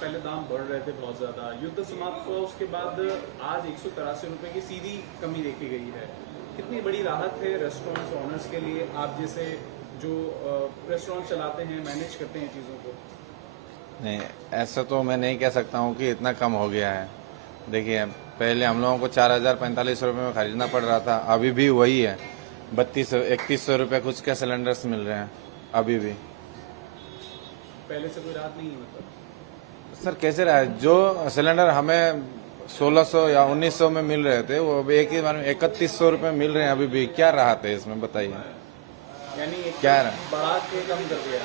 पहले दाम बढ़ रहे थे बहुत ज़्यादा, युद्ध समाप्त हुआ उसके बाद आज 183 रुपये की सीधी कमी देखी गई है। कितनी बड़ी राहत है रेस्टोरेंट्स ओनर्स के लिए, आप जैसे जो रेस्टोरेंट चलाते हैं, मैनेज करते हैं चीज़ों को? नहीं, ऐसा तो मैं नहीं कह सकता हूँ कि इतना कम हो गया है। देखिए, पहले हम लोगों को 4,045 रुपये में खरीदना पड़ रहा था, अभी भी वही है। 3200-3100 रुपये कुछ के सिलेंडर्स मिल रहे हैं अभी भी। पहले से कोई राहत नहीं है मतलब? सर कैसे रहा है, जो सिलेंडर हमें 1600 या 1900 में मिल रहे थे वो अब एक ही बार में 3100 रुपये मिल रहे हैं अभी भी। क्या राहत है इसमें बताइए? यानी एक क्या रहा? बढ़ा के कम कर दिया?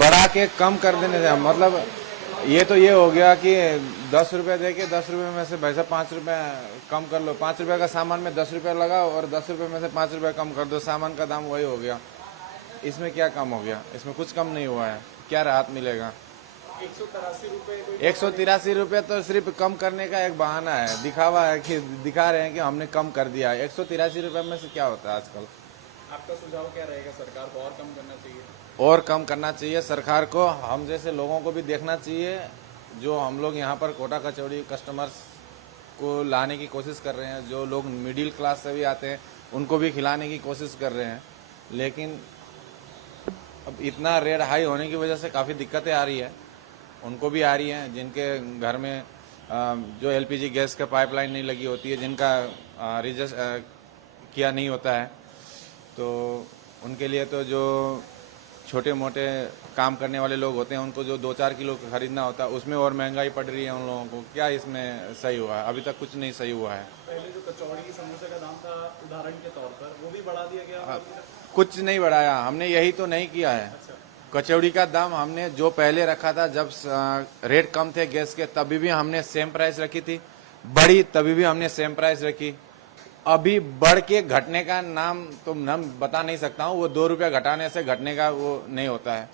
बढ़ा के कम कर देने से मतलब ये तो ये हो गया कि 10 रुपये दे के 10 रुपये में से वैसे 5 रुपये कम कर लो। 5 रुपये का सामान में 10 रुपये लगाओ और 10 रुपये में से 5 रुपये कम कर दो, सामान का दाम वही हो गया। इसमें क्या कम हो गया? इसमें कुछ कम नहीं हुआ है। क्या राहत मिलेगा? 183 रुपये तो सिर्फ कम करने का एक बहाना है, दिखावा है कि दिखा रहे हैं कि हमने कम कर दिया है। 183 रुपये में से क्या होता है आजकल? आपका सुझाव क्या रहेगा? सरकार को और कम करना चाहिए? और कम करना चाहिए सरकार को। हम जैसे लोगों को भी देखना चाहिए, जो हम लोग यहाँ पर कोटा कचौड़ी कस्टमर्स को लाने की कोशिश कर रहे हैं, जो लोग मिडिल क्लास से भी आते हैं उनको भी खिलाने की कोशिश कर रहे हैं, लेकिन अब इतना रेट हाई होने की वजह से काफ़ी दिक्कतें आ रही है। उनको भी आ रही हैं जिनके घर में जो एलपीजी गैस का पाइपलाइन नहीं लगी होती है, जिनका रजिस्टर किया नहीं होता है, तो उनके लिए तो जो छोटे मोटे काम करने वाले लोग होते हैं उनको जो 2-4 किलो खरीदना होता है उसमें और महंगाई पड़ रही है उन लोगों को। क्या इसमें सही हुआ है? अभी तक कुछ नहीं सही हुआ है। पहले जो कचौड़ी समोसे का दाम था उदाहरण के तौर पर, वो भी बढ़ा दिया गया? कुछ नहीं बढ़ाया, हमने यही तो नहीं किया है। कचौड़ी का दाम हमने जो पहले रखा था, जब रेट कम थे गैस के तभी भी हमने सेम प्राइस रखी थी, बढ़ी तभी भी हमने सेम प्राइस रखी। अभी बढ़ के घटने का नाम तो मैं बता नहीं सकता हूँ, वो 2 रुपया घटाने से घटने का वो नहीं होता है।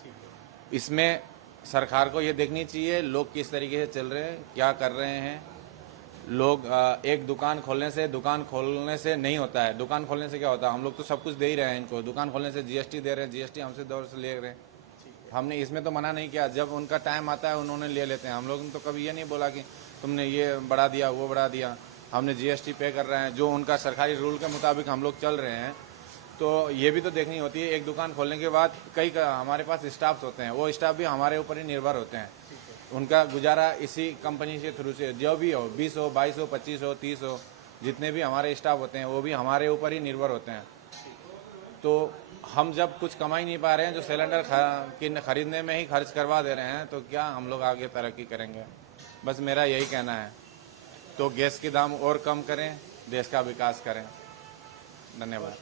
इसमें सरकार को ये देखनी चाहिए लोग किस तरीके से चल रहे हैं, क्या कर रहे हैं। लोग एक दुकान खोलने से नहीं होता है। दुकान खोलने से क्या होता है? हम लोग तो सब कुछ दे ही रहे हैं इनको। दुकान खोलने से जीएसटी दे रहे हैं, जीएसटी हमसे दौर से ले रहे हैं। हमने इसमें तो मना नहीं किया, जब उनका टाइम आता है उन्होंने ले लेते हैं। हम लोग ने तो कभी ये नहीं बोला कि तुमने ये बढ़ा दिया वो बढ़ा दिया। हमने जीएसटी पे कर रहे हैं, जो उनका सरकारी रूल के मुताबिक हम लोग चल रहे हैं। तो ये भी तो देखनी होती है। एक दुकान खोलने के बाद कई हमारे पास स्टाफ्स होते हैं, वो स्टाफ भी हमारे ऊपर ही निर्भर होते हैं। उनका गुजारा इसी कंपनी के थ्रू से जो भी हो, 20 हो, 22 हो, 25 हो, 30 हो, जितने भी हमारे स्टाफ होते हैं वो भी हमारे ऊपर ही निर्भर होते हैं। तो हम जब कुछ कमा ही नहीं पा रहे हैं, जो सिलेंडर खरीदने में ही खर्च करवा दे रहे हैं, तो क्या हम लोग आगे तरक्की करेंगे? बस मेरा यही कहना है। तो गैस के दाम और कम करें, देश का विकास करें। धन्यवाद।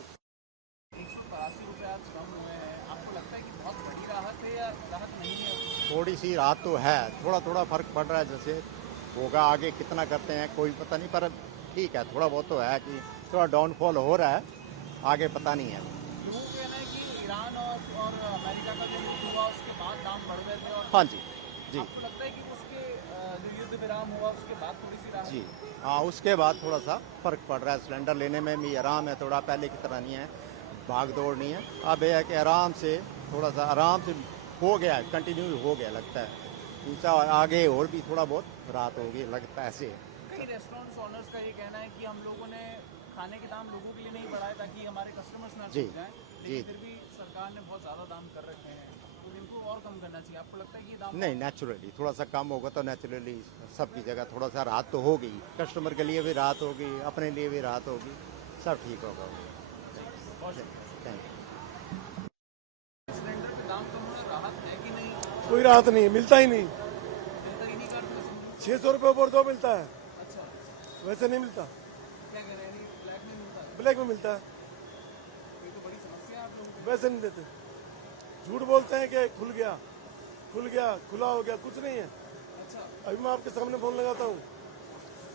183 रुपये आज कम हुए हैं, आपको लगता है कि बहुत बड़ी राहत है या राहत नहीं है? थोड़ी सी राहत तो है, थोड़ा थोड़ा फर्क पड़ रहा है। जैसे होगा आगे कितना करते हैं कोई पता नहीं, पर ठीक है, थोड़ा बहुत तो है कि थोड़ा डाउनफॉल हो रहा है, आगे पता नहीं है। लोगों का कहना है कि ईरान और अमेरिका का जो युद्ध हुआ उसके बाद दाम बढ़ गए थे, और हाँ जी जी आपको लगता है कि उसके जो युद्ध विराम हुआ उसके बाद थोड़ी सी राहत? जी हाँ, उसके बाद थोड़ा सा फर्क पड़ रहा है। सिलेंडर लेने में भी आराम है थोड़ा, पहले की तरह नहीं है, भाग दौड़ नहीं है। अब यह है कि आराम से थोड़ा सा आराम से हो गया है, कंटिन्यू हो गया लगता है। इंसा आगे और भी थोड़ा बहुत राहत होगी लगता है ऐसे। कई रेस्टोरेंट्स ओनर्स का ये कहना है कि हम लोगों ने खाने के दाम लोगों के लिए नहीं बढ़ाए ताकि हमारे कस्टमर्स ना जी छूट जाएं, जी लेकिन फिर भी सरकार ने बहुत ज़्यादा दाम कर रखे हैं, तो इनको और कम करना चाहिए। आपको लगता है कि ये दाम नहीं, नेचुरली थोड़ा सा कम होगा तो नेचुरली सबकी जगह थोड़ा सा राहत तो होगी। कस्टमर के लिए भी राहत होगी, अपने लिए भी राहत होगी, सब ठीक होगा। Thank you. सिलेंडर के दाम कम होने राहत है कि नहीं? कोई राहत नहीं, मिलता ही नहीं। मिलता ही नहीं कर 600 रुपये ऊपर दो मिलता है, अच्छा, वैसे नहीं मिलता। क्या कह रहे हैं? ब्लैक में मिलता है? ब्लैक में मिलता है, ये तो बड़ी समस्या है आप लोगों वैसे नहीं देते। झूठ बोलते हैं कि खुल गया, खुला हो गया, कुछ नहीं है। को। अच्छा, अभी मैं आपके सामने फोन लगाता हूँ,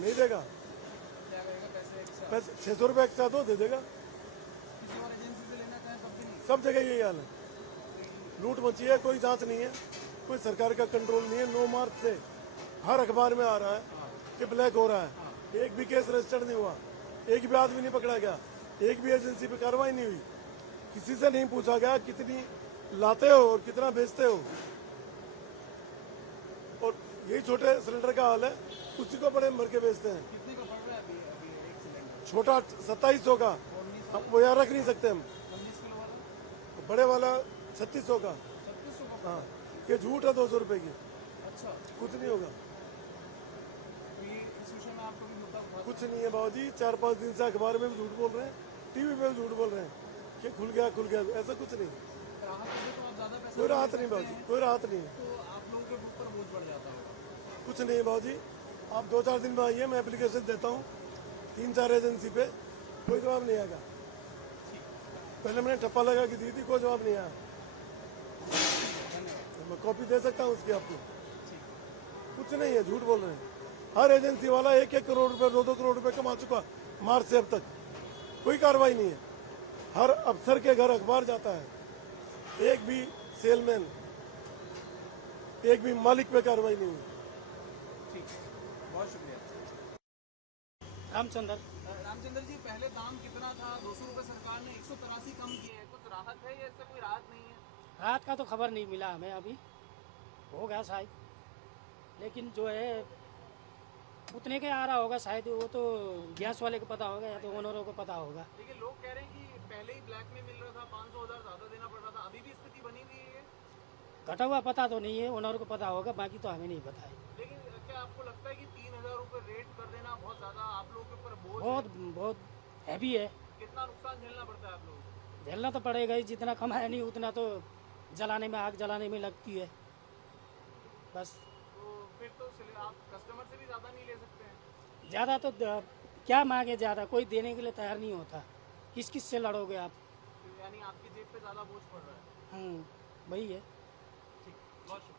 नहीं देगा। क्या कहेगा? पैसे एक्स्ट्रा पैसे 600 रुपये एक्स्ट्रा दो, दे देगा। किसी और एजेंसी से लेना चाहें तब भी नहीं? सब जगह यही हाल है, लूट मची है, कोई जांच नहीं है, कोई सरकार का कंट्रोल नहीं है। 9 मार्च से हर अखबार में आ रहा है कि ब्लैक हो रहा है। एक भी केस रजिस्टर्ड नहीं हुआ, एक भी आदमी नहीं पकड़ा गया, एक भी एजेंसी पे कार्रवाई नहीं हुई, किसी से नहीं पूछा गया कितनी लाते हो और कितना बेचते हो। और यही छोटे सिलेंडर का हाल है, उसी को बड़े भर के बेचते हैं। कितने का पड़ रहा है अभी अभी एक सिलेंडर? छोटा 2700 का, अब वो यहाँ रख नहीं सकते हम। 19 किलो वाला बड़े वाला 3600 का। 3600 का। हाँ, ये झूठ है 200 रुपए की, अच्छा, कुछ नहीं होगा। तो ये इस विषय में आप कभी मुद्दा उठा कुछ नहीं है बाबूजी, 4-5 दिन से अखबार में भी झूठ बोल रहे हैं, टीवी पे भी झूठ बोल रहे हैं कि खुल गया, ऐसा कुछ नहीं। राहत दे तो आप ज्यादा पैसा कोई राहत नहीं बाबूजी, कोई राहत नहीं है, तो आप लोगों के ऊपर बोझ बढ़ जाता होगा। कुछ नहीं है बाबूजी। आप 2-4 दिन में आइए, मैं एप्लीकेशन देता हूँ 3-4 एजेंसी पे, कोई जवाब नहीं आएगा। पहले मैंने ठप्पा लगा के दी थी, कोई जवाब नहीं आया। मैं कॉपी दे सकता हूँ उसकी आपको। कुछ नहीं है, झूठ बोल रहे हैं। हर एजेंसी वाला 1-1 करोड़ रुपए 2-2 करोड़ रुपए कमा चुका मार्च से अब तक, कोई कार्रवाई नहीं है। हर अफसर के घर अखबार जाता है, एक भी सेलमैन, एक भी मालिक पे कार्रवाई नहीं हुई। ठीक है, बहुत शुक्रिया। रामचंद्र। रामचंद्र जी, पहले दाम कितना था? 200 रुपए सरकार ने 183 कम किए हैं, कुछ राहत है या इससे कोई राहत नहीं है? रात का तो खबर नहीं मिला हमें, अभी होगा शायद, लेकिन जो है उतने के आ रहा होगा शायद। वो तो गैस वाले को पता होगा या तो ओनरों को पता होगा। लेकिन लोग कह रहे हैं कि पहले ही ब्लैक में मिल रहा था, 500-1000 ज्यादा देना पड़ रहा था, अभी भी स्थिति बनी हुई है। घटा हुआ पता तो नहीं है, ओनर को पता होगा, बाकी तो हमें नहीं पता है। लेकिन क्या आपको लगता है कि 3000 रुपए रेट कर देना बहुत ज्यादा आप लोगों के ऊपर बोझ है? बहुत हैवी है। कितना नुकसान झेलना पड़ता है आप लोगों को? झेलना तो पड़ेगा ही, जितना कमाया नहीं उतना तो जलाने में, आग जलाने में लगती है बस। तो फिर तो आप कस्टमर से भी ज्यादा नहीं ले सकते हैं। ज़्यादा तो क्या मांगे, ज़्यादा कोई देने के लिए तैयार नहीं होता। किस किस से लड़ोगे आप? यानी आपकी जेब पे ज्यादा बोझ पड़ रहा है। वही है। ठीक, बहुत शुक्रिया।